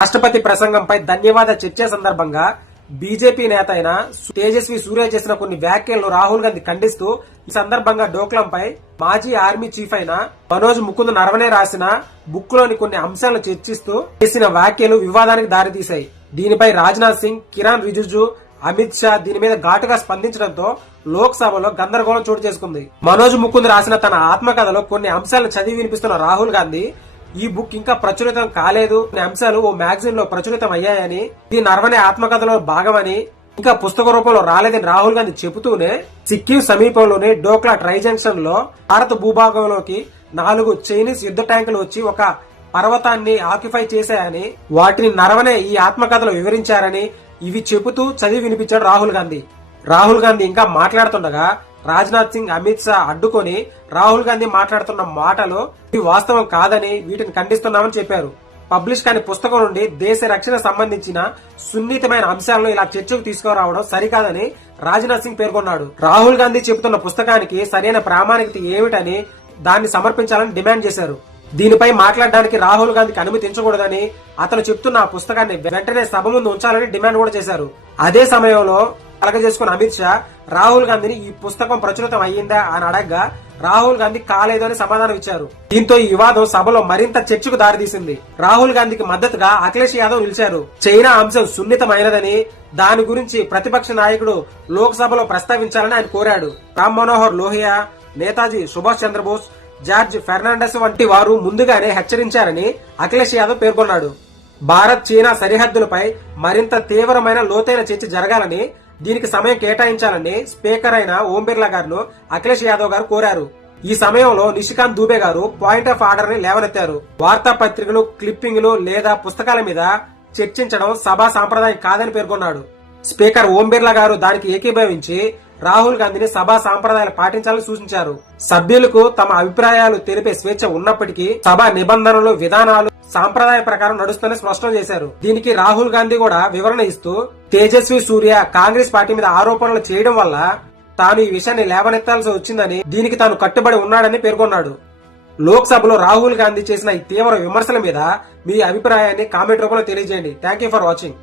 రాష్ట్రపతి ప్రసంగంపై ధన్యవాద చర్చ సందర్భంగా బీజేపీ నేత అయిన తేజస్వి సూర్య చేసిన కొన్ని వ్యాఖ్యలను రాహుల్ గాంధీ ఖండిస్తూ ఈ సందర్భంగా డోక్లంపై మాజీ ఆర్మీ చీఫ్ అయిన మనోజ్ ముకుంద్ నరవణే రాసిన బుక్ లోని కొన్ని అంశాలను చర్చిస్తూ చేసిన వ్యాఖ్యలు వివాదానికి దారితీశాయి. దీనిపై రాజ్నాథ్ సింగ్, కిరణ్ రిజిజు, అమిత్ షా దీని మీద ఘాటుగా స్పందించడంతో లోక్ సభలో గందరగోళం చోటు చేసుకుంది. మనోజ్ ముకుంద్ రాసిన తన ఆత్మకథలో కొన్ని అంశాలను చదివి వినిపిస్తున్న రాహుల్ గాంధీ ఈ బుక్ ఇంకా ప్రచురితం కాలేదు, అంశాలు ఓ మ్యాగజైన్ లో ప్రచురితం అయ్యాయని, ఇది నరవణే ఆత్మకథలో భాగమని, ఇంకా పుస్తక రూపంలో రాలేదని రాహుల్ గాంధీ చెబుతూనే సిక్కిం సమీపంలోని డోక్లా ట్రై జంక్షన్ లో భారత భూభాగంలోకి 4 చైనీస్ యుద్ధ ట్యాంకులు వచ్చి ఒక పర్వతాన్ని ఆక్యుపై చేశాయని, వాటిని నరవణే ఈ ఆత్మకథలో వివరించారని ఇవి చెబుతూ చదివి వినిపించాడు రాహుల్ గాంధీ. రాహుల్ గాంధీ ఇంకా మాట్లాడుతుండగా రాజ్నాథ్ సింగ్, అమిత్ షా అడ్డుకొని రాహుల్ గాంధీ మాట్లాడుతున్న మాటలు ఇవి వాస్తవం కాదని, వీటిని ఖండిస్తున్నామని చెప్పారు. పబ్లిష్ కాని పుస్తకం నుండి దేశ రక్షణ సంబంధించిన సున్నితమైన అంశాలను ఇలా చర్చకు తీసుకురావడం సరికాదని రాజ్నాథ్ సింగ్ పేర్కొన్నాడు. రాహుల్ గాంధీ చెబుతున్న పుస్తకానికి సరైన ప్రామాణికత ఏమిటని దాన్ని సమర్పించాలని డిమాండ్ చేశారు. దీనిపై మాట్లాడడానికి రాహుల్ గాంధీకి అనుమతించకూడదని, అతను చెప్తున్న ఆ పుస్తకాన్ని వెంటనే సభ ముందు ఉంచాలని డిమాండ్ కూడా చేశారు. అదే సమయంలో కలగజేసుకున్న అమిత్ షా రాహుల్ గాంధీని ఈ పుస్తకం ప్రచురితం అయ్యిందా అని అడగ్గా రాహుల్ గాంధీ కాలేదు అని సమాధానం ఇచ్చారు. దీంతో ఈ వివాదం సభలో మరింత చర్చకు దారితీసింది. రాహుల్ గాంధీకి మద్దతుగా అఖిలేష్ యాదవ్ నిలిచారు. చైనా అంశం సున్నితమైనదని, దాని గురించి ప్రతిపక్ష నాయకుడు లోక్ సభలో ప్రస్తావించాలని ఆయన కోరాడు. రామ్ మనోహర్ లోహియా, నేతాజీ సుభాష్ చంద్రబోస్, జార్జ్ ఫెర్నాండస్ వంటి వారు ముందుగానే హెచ్చరించారని అఖిలేష్ యాదవ్ పేర్కొన్నాడు. భారత్ చైనా సరిహద్దులపై మరింత తీవ్రమైన లోతైన చర్చ జరగాలని, దీనికి సమయం కేటాయించాలని స్పీకర్ అయిన ఓం బిర్లా గారు అఖిలేష్ యాదవ్ గారు కోరారు. ఈ సమయంలో నిషికాంత్ దూబే గారు పాయింట్ ఆఫ్ ఆర్డర్ ని లేవనెత్తారు. వార్తాపత్రికలు, క్లిప్పింగ్లు లేదా పుస్తకాల మీద చర్చించడం సభా సాంప్రదాయం కాదని పేర్కొన్నాడు. స్పీకర్ ఓం బిర్లా గారు దానికి ఏకీభవించి రాహుల్ గాంధీని సభా సాంప్రదాయాలు పాటించాలని సూచించారు. సభ్యులకు తమ అభిప్రాయాలు తెలిపే స్వేచ్ఛ ఉన్నప్పటికీ సభా నిబంధనలు, విధానాలు సాంప్రదాయ ప్రకారం నడుస్తుందని స్పష్టం చేశారు. దీనికి రాహుల్ గాంధీ కూడా వివరణ ఇస్తూ తేజస్వి సూర్య కాంగ్రెస్ పార్టీ మీద ఆరోపణలు చేయడం వల్ల తాను ఈ విషయాన్ని లేవనెత్తాల్సి వచ్చిందని, దీనికి తాను కట్టుబడి ఉన్నాడని పేర్కొన్నాడు. లోక్ సభలో రాహుల్ గాంధీ చేసిన ఈ తీవ్ర విమర్శల మీద మీ అభిప్రాయాన్ని కామెంట్ రూపంలో తెలియజేయండి. Thank you for watching.